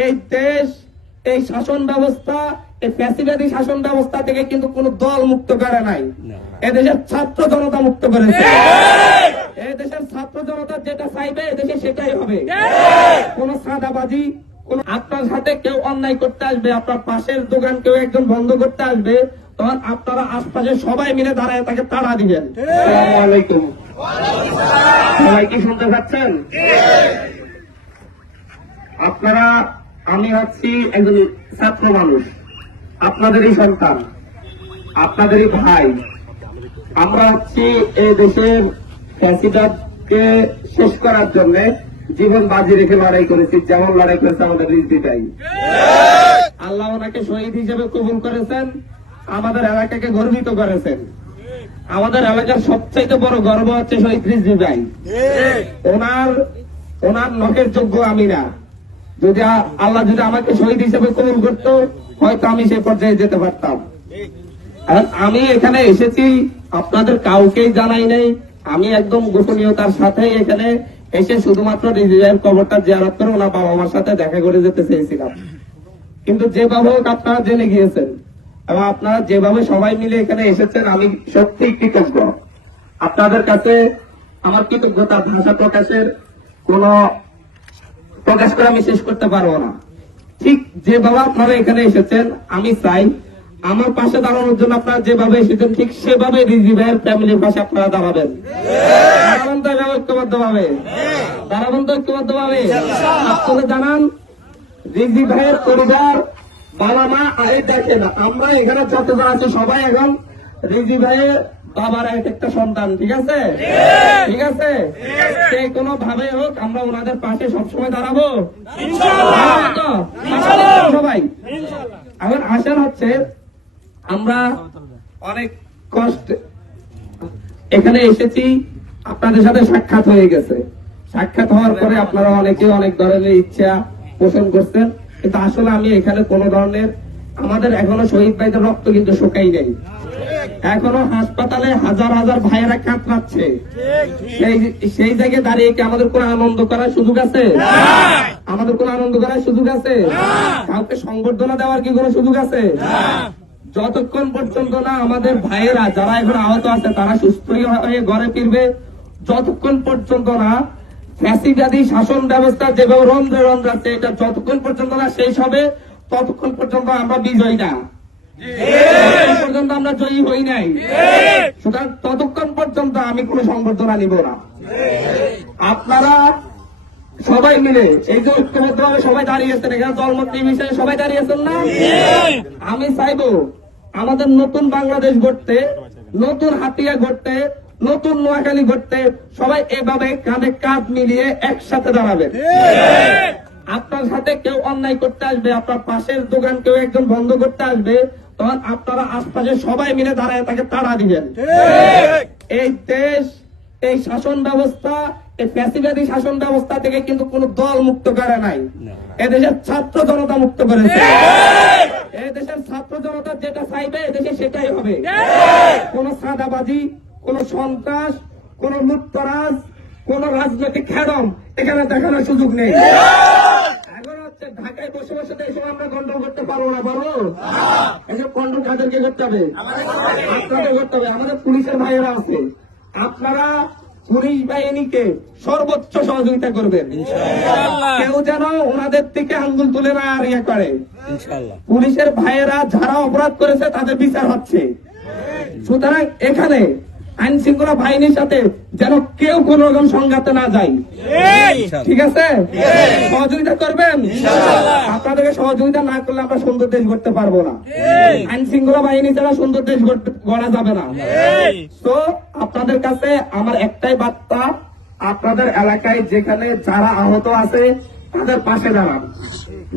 এই দেশ, এই শাসন ব্যবস্থা, এই ফ্যাসিবাদী শাসন ব্যবস্থা থেকে কিন্তু কোন দল মুক্ত করে নাই, এদেশের ছাত্র জনতা মুক্ত করেছে। এই দেশের ছাত্র জনতা যেটা চাইবে এদেশে সেটাই হবে। কোন সাদাবাজি, কোন আপনার সাথে কেউ অন্যায় করতে আসবে, আপনার পাশের দোকান কেউ একজন বন্ধ করতে আসবে, তখন আপনারা আশপাশে সবাই মিলে দাঁড়ায় তাকে তাড়া দিবেন। আসসালামু আলাইকুম। সবাই কি শুনতে পাচ্ছেন? আপনারা, আমি হচ্ছি একজন ছাত্র মানুষ, আপনাদেরই সন্তান, আপনাদেরই ভাই। আমরা হচ্ছি এই দেশের ফ্যাসিবাদকে শেষ করার জন্য জীবন বাজি রেখে লড়াই করেছি, যেমন লড়াই করেছে আমাদের রিজভীটাই। আল্লাহ ওনাকে শহীদ হিসেবে কবুল করেছেন, আমাদের এলাকাকে গর্বিত করেছেন। আমাদের এলাকার সবচাইতে বড় গর্ব হচ্ছে শহীদ রিজভী ভাই। ওনার নখের যোগ্য আমি না। যদি আল্লাহ যদি আমাকে শহীদ হিসেবে কবুল করত, হয়তো আমি সেই পর্যায়ে যেতে পারতাম। আর আমি এখানে এসেছি, আপনাদের কাউকেই জানাই নাই। আমি একদম গোপনীয়তার সাথে এখানে এসে শুধুমাত্র রিজভী ভাইয়ের কবরটা জিয়ারত করে ওনার বাবা মার সাথে দেখা করে যেতে চেয়েছিলাম। কিন্তু যেভাবে হোক আপনারা জেনে গিয়েছেন এবং আপনারা যেভাবে সবাই মিলে এখানে এসেছেন, আমি সত্যি কৃতজ্ঞ। আপনাদের কাছে আমার কৃতজ্ঞতা ভাষা প্রকাশ করে আমি শেষ করতে পারবো না। ঠিক যেভাবে আপনারা এখানে এসেছেন, আমি চাই আমার পাশে দাঁড়ানোর জন্য আপনারা যেভাবে এসেছেন ঠিক সেভাবে রিজভী ভাইয়ের ফ্যামিলির পাশে আপনারা দাঁড়াবেন। দাঁড়াবেন তো ঐক্যবদ্ধ ভাবে, দাঁড়াবেন তো ঐক্যবদ্ধ ভাবে। আপনারা জানান রিজভী ভাইয়ের পরিবার, বাবা মা আরে দেখে না, আমরা এখানে যতজন আছি সবাই এখন রিজভী ভাইয়ের বাবার একটা সন্তান। ঠিক আছে, ঠিক আছে। সে কোনো ভাবে হোক আমরা ওনাদের পাশে সবসময় দাঁড়াবো সবাই। এখন আশা হচ্ছে আমরা অনেক কষ্ট এখানে এসেছি, আপনাদের সাথে সাক্ষাৎ হয়ে গেছে। সাক্ষাৎ হওয়ার পরে আপনারা অনেকে অনেক ধরনের ইচ্ছা পোষণ করছেন, কিন্তু আসলে আমি এখানে কোন ধরনের, আমাদের এখনো শহীদ ভাইদের রক্ত কিন্তু শুকাই নেই। এখনো হাসপাতালে হাজার হাজার ভাইয়েরা কাতরাচ্ছে। সেই জায়গায় দাঁড়িয়ে কি আমাদের কোন আনন্দ করার সুযোগ আছে? আমাদের কোন আনন্দ করার সুযোগ আছে? কাউকে সংবর্ধনা দেওয়ার কি কোনো সুযোগ আছে? যতক্ষণ পর্যন্ত না আমাদের ভাইয়েরা যারা এখন আহত আছে তারা সুস্থ হয়ে ঘরে ফিরবে, যতক্ষণ পর্যন্ত না ফ্যাসিবাদী শাসন ব্যবস্থা যেভাবে রন্ধ্রে রন্ধ্রাচ্ছে এটা যতক্ষণ পর্যন্ত না শেষ হবে, ততক্ষণ পর্যন্ত আমরা বিজয়ী না, পর্যন্ত আমরা জয়ী হই নাই। সুতরাং ততক্ষণ পর্যন্ত আমি কোনো সংবর্ধনা নিব না। আপনারা সবাই মিলে এই যে ঐক্যবদ্ধভাবে সবাই দাঁড়িয়েছেন, এখানে দলমত নির্বিশেষে সবাই দাঁড়িয়েছেন না? আমি চাইবো আমাদের নতুন বাংলাদেশ গড়তে, নতুন হাতিয়া গড়তে, নতুন নোয়াখালী গড়তে সবাই এভাবে কাঁধে কাঁধ মিলিয়ে একসাথে দাঁড়াবেন। আপনার সাথে কেউ অন্যায় করতে আসবে, আপনার পাশের দোকান কেউ একজন বন্ধ করতে আসবে, তখন আপনারা আশপাশে সবাই মিলে দাঁড়ায় তাকে তাড়া দিবেন। এই দেশ, এই শাসন ব্যবস্থা, এই ফ্যাসিবাদী শাসন ব্যবস্থা থেকে কিন্তু কোন দল মুক্ত করে নাই, এদেশের ছাত্র জনতা মুক্ত করেছে। এই দেশের ছাত্র জনতা যেটা চাইবে এদেশে সেটাই হবে। কোন সাদাবাজি, কোন সন্ত্রাস, কোন লুটতরাজ, কোন রাজনৈতিক খেড়ম এখানে দেখানোর সুযোগ নেই। এখন হচ্ছে ঢাকায় বসে বসে এই সময় আমরা গন্ডগোল করতে পারবো না, পারবো? এসব গন্ডগোল কাদেরকে করতে হবে? আপনাদের করতে হবে। আমাদের পুলিশের ভাইয়েরা আছে, আপনারা পুলিশ বাহিনীকে সর্বোচ্চ সহযোগিতা করবেন। কেউ যেন ওনাদের থেকে আঙ্গুল তুলে না আর ইয়ে করে। পুলিশের ভাইয়েরা যারা অপরাধ করেছে তাদের বিচার হচ্ছে। সুতরাং এখানে আইন শৃঙ্খলা বাহিনীর সাথে যেন কেউ কোন রকম সংঘাতে না যায়। ঠিক আছে, সহযোগিতা করবেন। আপনাদেরকে সহযোগিতা না করলে আমরা সুন্দর দেশ গড়তে পারবো না। আইন শৃঙ্খলা বাহিনী ছাড়া সুন্দর দেশ গড়া যাবে না। তো আপনাদের কাছে আমার একটাই বার্তা, আপনাদের এলাকায় যেখানে যারা আহত আছে তাদের পাশে দাঁড়ান,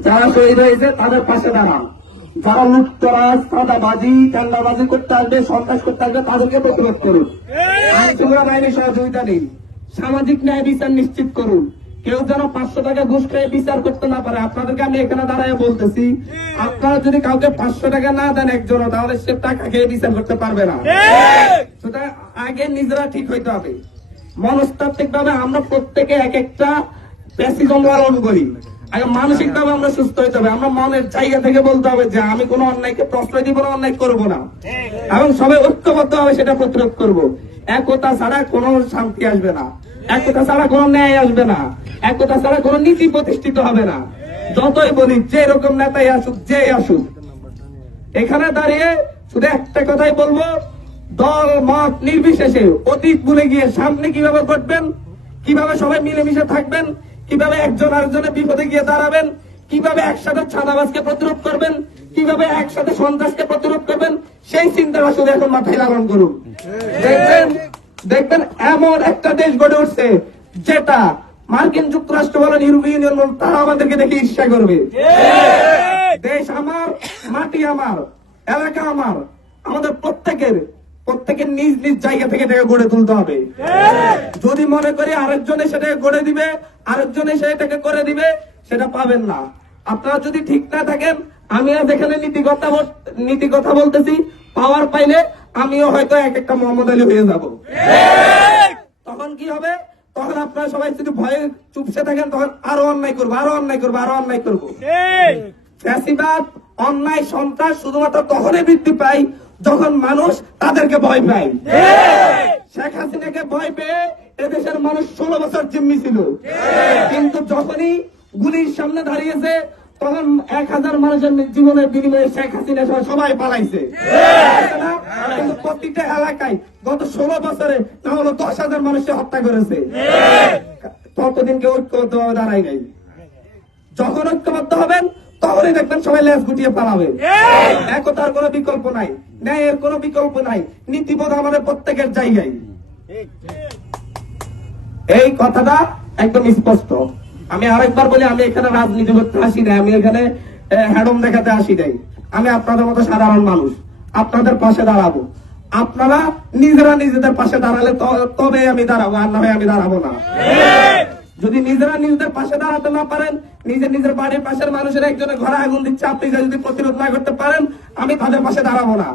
যারা শহীদ হয়েছে তাদের পাশে দাঁড়ান, যারা লুটতরাজ, চাঁদাবাজি, চাঁদাবাজি করতে আসবে, সন্ত্রাস করতে আসবে তাদেরকে প্রতিরোধ করুন। আইন শৃঙ্খলা বাহিনীর সহযোগিতা দিন, সামাজিক ন্যায় বিচার নিশ্চিত করুন। কেউ যেন 500 টাকা ঘুষ খেয়ে বিচার করতে না পারে। আপনাদেরকে আমি এখানে দাঁড়ায় বলতেছি, আপনারা যদি কাউকে 500 টাকা না দেন একজনও, তাহলে সে টাকা খেয়ে বিচার করতে পারবে না। সুতরাং আগে নিজেরা ঠিক হইতে হবে। মনস্তাত্ত্বিক ভাবে আমরা প্রত্যেকে এক একটা প্যাসিজম লালন করি। আগে মানসিক ভাবে আমরা সুস্থ হইতে হবে। আমরা মনের জায়গা থেকে বলতে হবে যে আমি কোনো অন্যায়কে প্রশ্রয় দিব না, অন্যায় করবো না, এবং সবাই ঐক্যবদ্ধ হবে সেটা প্রতিরোধ করব। একতা ছাড়া কোনো শান্তি আসবে না, একতা ছাড়া কোনো ন্যায় আসবে না, একতা ছাড়া কোনো নীতি প্রতিষ্ঠিত হবে না। যতই বলি যে এরকম নেতাই আসুক, যে আসুক, এখানে দাঁড়িয়ে শুধু একটা কথাই বলবো, দল মত নির্বিশেষে অতীত ভুলে গিয়ে সামনে কিভাবে ঘটবেন, কিভাবে সবাই মিলেমিশে থাকবেন, কিভাবে একজন আরেকজনের বিপদে গিয়ে দাঁড়াবেন, কিভাবে একসাথে ছাদাবাজকে প্রতিরোধ করবেন, কিভাবে একসাথে সন্ত্রাসকে প্রতিরোধ করবেন, সেই চিন্তাটা শুধু এখন মাথায় লালন করুন। দেখবেন দেখবেন এমন একটা দেশ গড়ে উঠছে যেটা মার্কিন যুক্তরাষ্ট্র বলেন, ইউরোপীয় ইউনিয়ন বলেন, তারা আমাদেরকে দেখে ঈর্ষা করবে। দেশ আমার, মাটি আমার, এলাকা আমার, আমাদের প্রত্যেকের নিজ নিজ জায়গা থেকে এটাকে গড়ে তুলতে হবে। যদি মনে করি আরেকজনে সেটাকে গড়ে দিবে, আরেকজনে সেটাকে করে দিবে, সেটা পাবেন না। আপনারা যদি ঠিক না থাকেন, আমি আজ এখানে নীতি কথা বলতেছি, পাওয়ার পাইলে আমিও হয়তো এক একটা মোহাম্মদ আলী হয়ে যাব। তখন কি হবে? তখন আপনারা সবাই যদি ভয়ে চুপসে থাকেন, তখন আরো অন্যায় করবো, আরো অন্যায় করবো, আরো অন্যায় করবো। ফ্যাসিবাদ, অন্যায়, সন্ত্রাস শুধুমাত্র তখনই বৃদ্ধি পায় যখন মানুষ তাদেরকে ভয় পায়। শেখ হাসিনাকে ভয় পেয়ে এদেশের মানুষ 16 বছর জিম্মি ছিল, কিন্তু যখনই গুলির সামনে দাঁড়িয়েছে তখন 1000 মানুষের জীবনের বিনিময়ে শেখ হাসিনা সবাই পালাইছে। কিন্তু প্রতিটা এলাকায় গত 16 বছরে না হলো 10,000 মানুষকে হত্যা করেছে। ততদিনকে ঐক্যবদ্ধ দাঁড়ায় নাই। যখন ঐক্যবদ্ধ হবেন তখনই দেখবেন সবাই লেজ গুটিয়ে পালাবে। একতার কোনো বিকল্প নাই, ন্যায়ের কোনো বিকল্প নাই, নীতিবোধ আমাদের প্রত্যেকের জায়গায়। এই কথাটা একদম স্পষ্ট। আমি আরেকবার বলি, আমি এখানে রাজনীতি করতে আসি নাই, আমি এখানে হ্যাডম দেখাতে আসি নাই। আমি আপনাদের মতো সাধারণ মানুষ, আপনাদের পাশে দাঁড়াবো। আপনারা নিজেরা নিজেদের পাশে দাঁড়ালে তবে আমি দাঁড়াবো, আর না হয় আমি দাঁড়াবো না। যদি নিজেরা নিজেদের পাশে দাঁড়াতে না পারেন, নিজের বাড়ির পাশের মানুষের একজনের ঘরে আগুন দিচ্ছে, আপনি যদি প্রতিরোধ না করতে পারেন, আমি তাদের পাশে দাঁড়াবো না।